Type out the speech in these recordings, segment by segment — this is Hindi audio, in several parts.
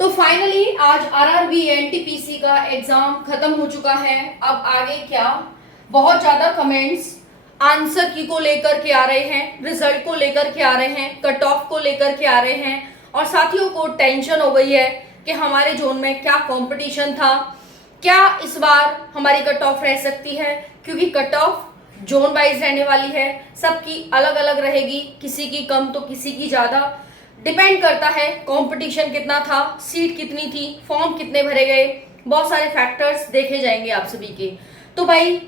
तो फाइनली आज आरआरबी एनटीपीसी का एग्जाम खत्म हो चुका है। अब आगे क्या, बहुत ज्यादा कमेंट्स आंसर की को लेकर के आ रहे हैं, रिजल्ट को लेकर के आ रहे हैं, कट ऑफ को लेकर के आ रहे हैं और साथियों को टेंशन हो गई है कि हमारे जोन में क्या कंपटीशन था, क्या इस बार हमारी कट ऑफ रह सकती है, क्योंकि कट ऑफ जोन वाइज रहने वाली है, सबकी अलग अलग रहेगी, किसी की कम तो किसी की ज्यादा। डिपेंड करता है कंपटीशन कितना था, सीट कितनी थी, फॉर्म कितने भरे गए, बहुत सारे फैक्टर्स देखे जाएंगे आप सभी के। तो भाई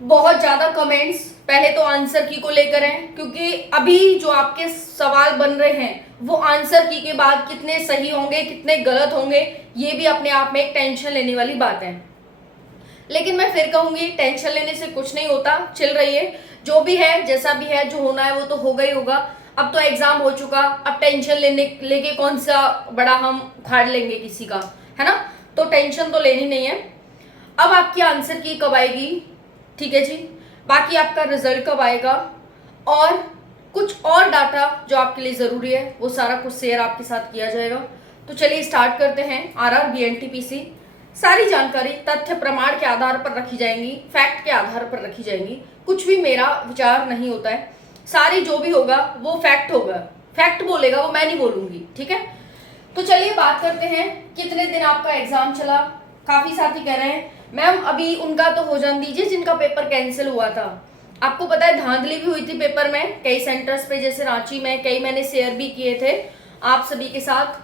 बहुत ज्यादा कमेंट्स पहले तो आंसर की को लेकर हैं, क्योंकि अभी जो आपके सवाल बन रहे हैं वो आंसर की के बाद कितने सही होंगे कितने गलत होंगे, ये भी अपने आप में एक टेंशन लेने वाली बात है। लेकिन मैं फिर कहूंगी टेंशन लेने से कुछ नहीं होता, चिल रहिए, जो भी है जैसा भी है, जो होना है वो तो होगा ही होगा। अब तो एग्जाम हो चुका, अब टेंशन लेके कौन सा बड़ा हम उखाड़ लेंगे किसी का, है ना। तो टेंशन तो लेनी नहीं है। अब आपकी आंसर की कब आएगी, ठीक है जी, बाकी आपका रिजल्ट कब आएगा और कुछ और डाटा जो आपके लिए जरूरी है वो सारा कुछ शेयर आपके साथ किया जाएगा। तो चलिए स्टार्ट करते हैं। आरआरबी एनटीपीसी सारी जानकारी तथ्य प्रमाण के आधार पर रखी जाएंगी, फैक्ट के आधार पर रखी जाएंगी, कुछ भी मेरा विचार नहीं होता है, सारी जो भी होगा वो फैक्ट होगा, फैक्ट बोलेगा वो, मैं नहीं बोलूंगी, ठीक है। तो चलिए बात करते हैं कितने दिन आपका एग्जाम चला। काफी साथी कह रहे हैं मैम अभी उनका तो हो जान दीजिए जिनका पेपर कैंसिल हुआ था। आपको पता है धांधली भी हुई थी पेपर में कई सेंटर्स पे, जैसे रांची में कई मैंने शेयर भी किए थे आप सभी के साथ।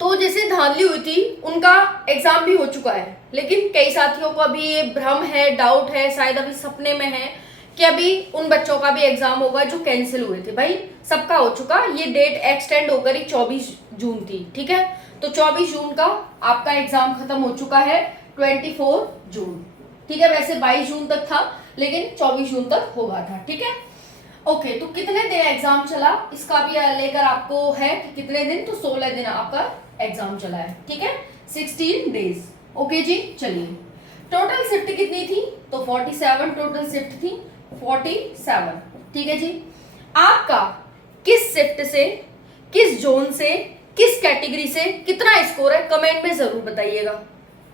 तो जैसे धांधली हुई थी उनका एग्जाम भी हो चुका है, लेकिन कई साथियों को अभी ये भ्रम है, डाउट है, शायद अभी सपने में है कि अभी उन बच्चों का भी एग्जाम होगा जो कैंसिल हुए थे। भाई सबका हो चुका, ये डेट एक्सटेंड होकर ही 24 जून थी, ठीक है। तो 24 जून का आपका एग्जाम खत्म हो चुका है, 24 जून, ठीक है। वैसे 22 जून तक था लेकिन 24 जून तक होगा था, ठीक है। ओके, तो कितने दिन एग्जाम चला इसका भी लेकर आपको है कि कितने दिन, तो 16 दिन आपका एग्जाम चला है, ठीक है, 16 डेज। ओके जी, चलिए टोटल शिफ्ट कितनी थी, तो 47 टोटल शिफ्ट थी, 47, ठीक है जी। आपका किस शिफ्ट से, किस जोन से, किस कैटेगरी से कितना स्कोर है कमेंट में जरूर बताइएगा,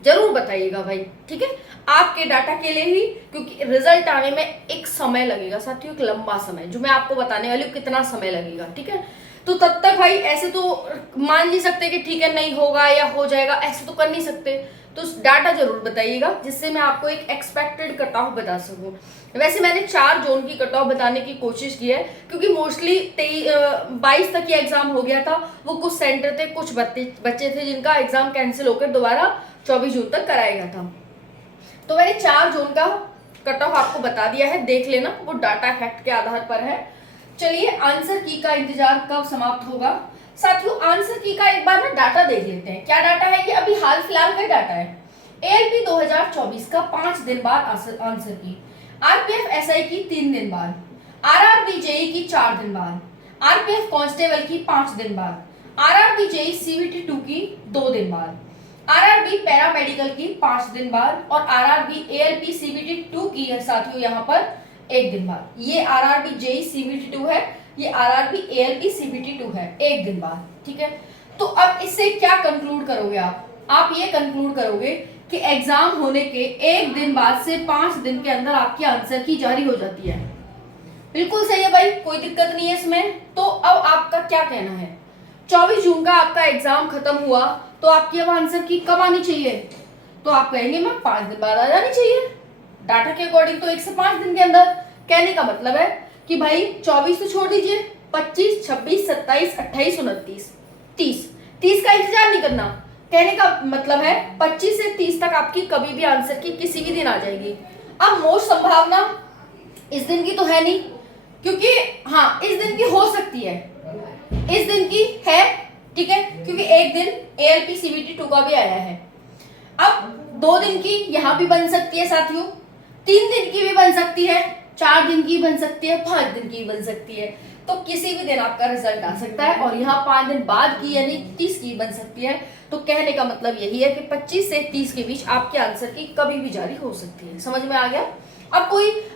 जरूर बताइएगा भाई, ठीक है। आपके डाटा के लिए ही, क्योंकि रिजल्ट आने में एक समय लगेगा साथियों, एक लंबा समय, जो मैं आपको बताने वाली हूँ कितना समय लगेगा, ठीक है। तो तब तक भाई ऐसे तो मान नहीं सकते कि ठीक है नहीं होगा या हो जाएगा, ऐसे तो कर नहीं सकते। तो डाटा जरूर बताइएगा जिससे मैं आपको एक एक्सपेक्टेड कट ऑफ बता सकूं। वैसे मैंने 4 जोन की कट ऑफ बताने की कोशिश की है, क्योंकि मोस्टली 22 तक ये एग्जाम हो गया था, वो कुछ सेंटर थे, कुछ बच्चे थे जिनका एग्जाम कैंसिल होकर दोबारा 24 जून तक कराया गया था। तो मैंने 4 जोन का कट ऑफ आपको बता दिया है, देख लेना, वो डाटा फैक्ट के आधार पर है। चलिए आंसर की का इंतजार कब समाप्त होगा साथियों, आंसर की का एक बार ना डाटा देख लेते हैं। क्या डाटा है, ये अभी हाल फिलहाल का डाटा है। एएलपी 2024 का 5 दिन बाद आंसर की, आरपीएफ एसआई की 3 दिन बाद, आरआरबी जेई की 4 दिन बाद, आरपीएफ कांस्टेबल की 5 दिन बाद, आरआरबी जेई सीवीटी 2 की 2 दिन बाद, आरआरबी पैरामेडिकल की 5 दिन बाद और आरआरबी एएलपी सीवीटी 2 की है साथियों यहाँ पर 1 दिन बाद। ये आरआरबी जेई सीवीटी 2 है, ये आरआरबी एएलपी सीबीटी 2 है, 1 दिन बाद, ठीक है। तो अब इससे क्या कंक्लूड करोगे आप ये कंक्लूड करोगे कि एग्जाम होने के 1 दिन बाद से 5 दिन के अंदर आपकी आंसर की जारी हो जाती है। बिल्कुल सही है भाई, कोई दिक्कत नहीं है इसमें। तो अब आपका क्या कहना है, 24 जून का आपका एग्जाम खत्म हुआ तो आपकी अब आंसर की कब आनी चाहिए, तो आप कहेंगे मैम 5 दिन बाद आ जानी चाहिए, डाटा के अकॉर्डिंग तो 1 से 5 दिन के अंदर। कहने का मतलब है कि भाई 24 तो छोड़ दीजिए, 25, 26, 27, 28, 29, 30 का इंतजार नहीं करना। कहने का मतलब है 25 से 30 तक आपकी कभी भी आंसर की किसी भी दिन आ जाएगी। अब मोस्ट संभावना इस दिन की तो है नहीं, क्योंकि हाँ इस दिन की हो सकती है, इस दिन की है, ठीक है, क्योंकि 1 दिन एएलपी सीबीटी 2 का भी आया है। अब 2 दिन की यहां भी बन सकती है साथियों, 3 दिन की भी बन सकती है, 4 दिन की बन सकती है, 5 दिन की बन सकती है। तो किसी भी दिन आपका रिजल्ट आ सकता है और यहाँ 5 दिन बाद की यानी 30 की बन सकती है। तो कहने का मतलब यही है कि 25 से 30 के बीच आपके आंसर की कभी भी जारी हो सकती है। समझ में आ गया। अब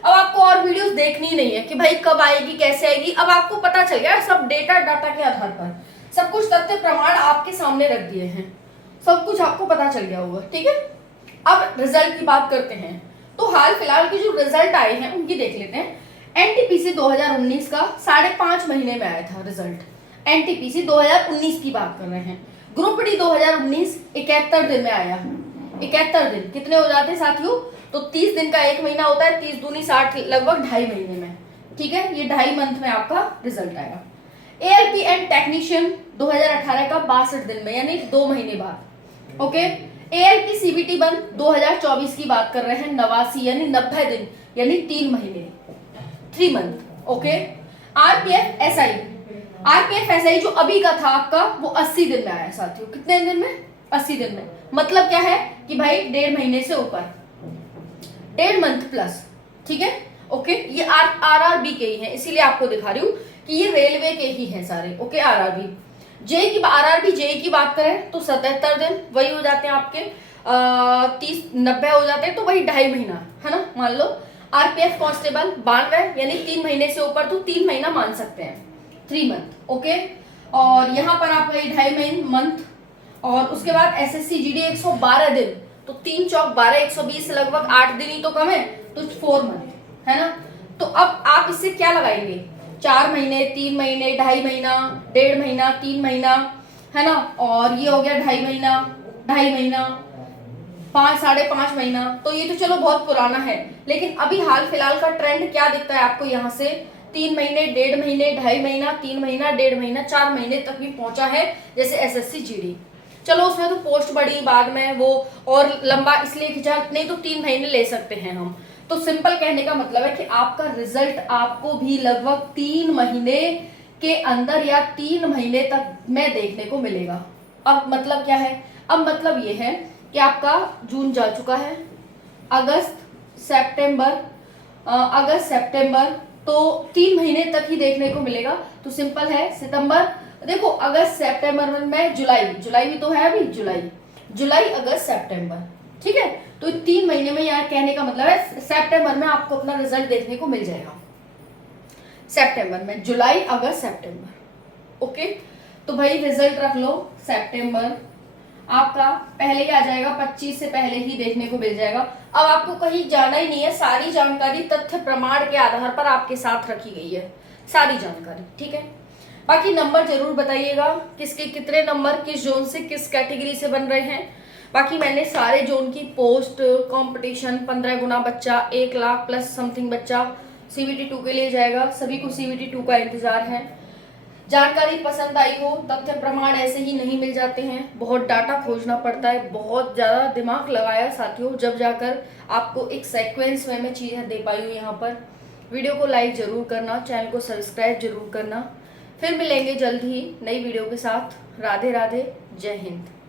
आपको और वीडियोस देखनी नहीं है कि भाई कब आएगी कैसे आएगी, अब आपको पता चल गया सब डाटा के आधार पर। सब कुछ तथ्य प्रमाण आपके सामने रख दिए हैं, सब कुछ आपको पता चल गया होगा, ठीक है। अब रिजल्ट की बात करते हैं, तो हाल फिलहाल के जो रिजल्ट आए हैं उनकी देख लेते हैं। एनटीपीसी 2019 का 5.5 महीने में आया था रिजल्ट। एनटीपीसी 2019 की बात कर रहे हैं। ग्रुप डी 2019 71 दिन में आया। 71 दिन कितने हो जाते हैं साथियों? तो 30 दिन का एक महीना होता है, 30 दूनी 60, लगभग 2.5 महीने में, ठीक है। ये 2.5 मंथ में आपका रिजल्ट आएगा। एएलपी एंड टेक्नीशियन 2018 का 62 दिन में, यानी 2 महीने बाद, ओके। एएलपी सीबीटी 1 2024 की बात कर रहे हैं, 89 यानी 90 दिन, यानी 3 महीने, 3 मंथ, ओके। आरपीएफ एसआई जो अभी का था आपका, वो 80 दिन में आया साथियों। कितने दिन में? 80 दिन में। मतलब क्या है कि भाई 1.5 महीने से ऊपर, 1.5 मंथ प्लस, ठीक है, ओके। ये आरआरबी के ही है, इसीलिए आपको दिखा रही हूँ कि ये रेलवे के ही हैं सारे, ओके। आरआरबी जेई की बात करें तो 77 दिन, वही हो जाते हैं आपके 30-90 हो जाते हैं, तो वही 2.5 महीना है ना, मान लो। आरपीएफ कांस्टेबल 92 यानी 3 महीने से ऊपर, तो 3 महीना मान सकते हैं, 3 मंथ, ओके। और यहाँ पर आपका 2.5 मंथ। और उसके बाद एसएससी जीडी 112 दिन, तो 3 चौक 12, 120 लगभग 8 दिन ही तो कम है, तो 4 मंथ है ना। तो अब आप इससे क्या लगाएंगे? 4 महीने, 3 महीने, 2.5 महीना, 1.5 महीना, 3 महीना, है ना। और ये हो गया 2.5 महीना, 2.5 महीना, 5-5.5 महीना। तो ये तो चलो बहुत पुराना है, लेकिन अभी हाल फिलहाल का ट्रेंड क्या दिखता है आपको यहाँ से? 3 महीने, 1.5 महीने, 2.5 महीना, 3 महीना, 1.5 महीना, 4 महीने तक भी पहुंचा है, जैसे एसएससी जीडी। चलो उसमें तो पोस्ट बढ़ी बाद में, वो और लंबा इसलिए खिंचा, नहीं तो 3 महीने ले सकते हैं हम। तो सिंपल कहने का मतलब है कि आपका रिजल्ट आपको भी लगभग 3 महीने के अंदर या 3 महीने तक में देखने को मिलेगा। अब मतलब क्या है? अब मतलब ये है कि आपका जून जा चुका है, अगस्त, सितंबर, तो 3 महीने तक ही देखने को मिलेगा। तो सिंपल है, सितंबर, देखो अगस्त सितंबर में जुलाई भी तो है अभी, जुलाई अगस्त सितंबर, ठीक है। तो 3 महीने में यहाँ कहने का मतलब है सितंबर में आपको अपना रिजल्ट देखने को मिल जाएगा। सितंबर में, जुलाई अगस्त सितंबर, ओके। तो भाई रिजल्ट रख लो, सितंबर आपका पहले ही आ जाएगा, 25 से पहले ही देखने को मिल जाएगा। अब आपको कहीं जाना ही नहीं है, सारी जानकारी तथ्य प्रमाण के आधार पर आपके साथ रखी गई है, सारी जानकारी, ठीक है। बाकी नंबर जरूर बताइएगा, किसके कितने नंबर किस जोन से किस कैटेगरी से बन रहे हैं। बाकी मैंने सारे जोन की पोस्ट, कंपटीशन, 15 गुना बच्चा, 1 लाख प्लस समथिंग बच्चा सीबीटी 2 के लिए जाएगा, सभी को सीबीटी 2 का इंतजार है। जानकारी पसंद आई हो, तथ्य प्रमाण ऐसे ही नहीं मिल जाते हैं, बहुत डाटा खोजना पड़ता है, बहुत ज़्यादा दिमाग लगाया साथियों, जब जाकर आपको एक सीक्वेंस में चीज़ें दे पाई हूँ यहाँ पर। वीडियो को लाइक जरूर करना, चैनल को सब्सक्राइब जरूर करना। फिर मिलेंगे जल्द ही नई वीडियो के साथ। राधे राधे, जय हिंद।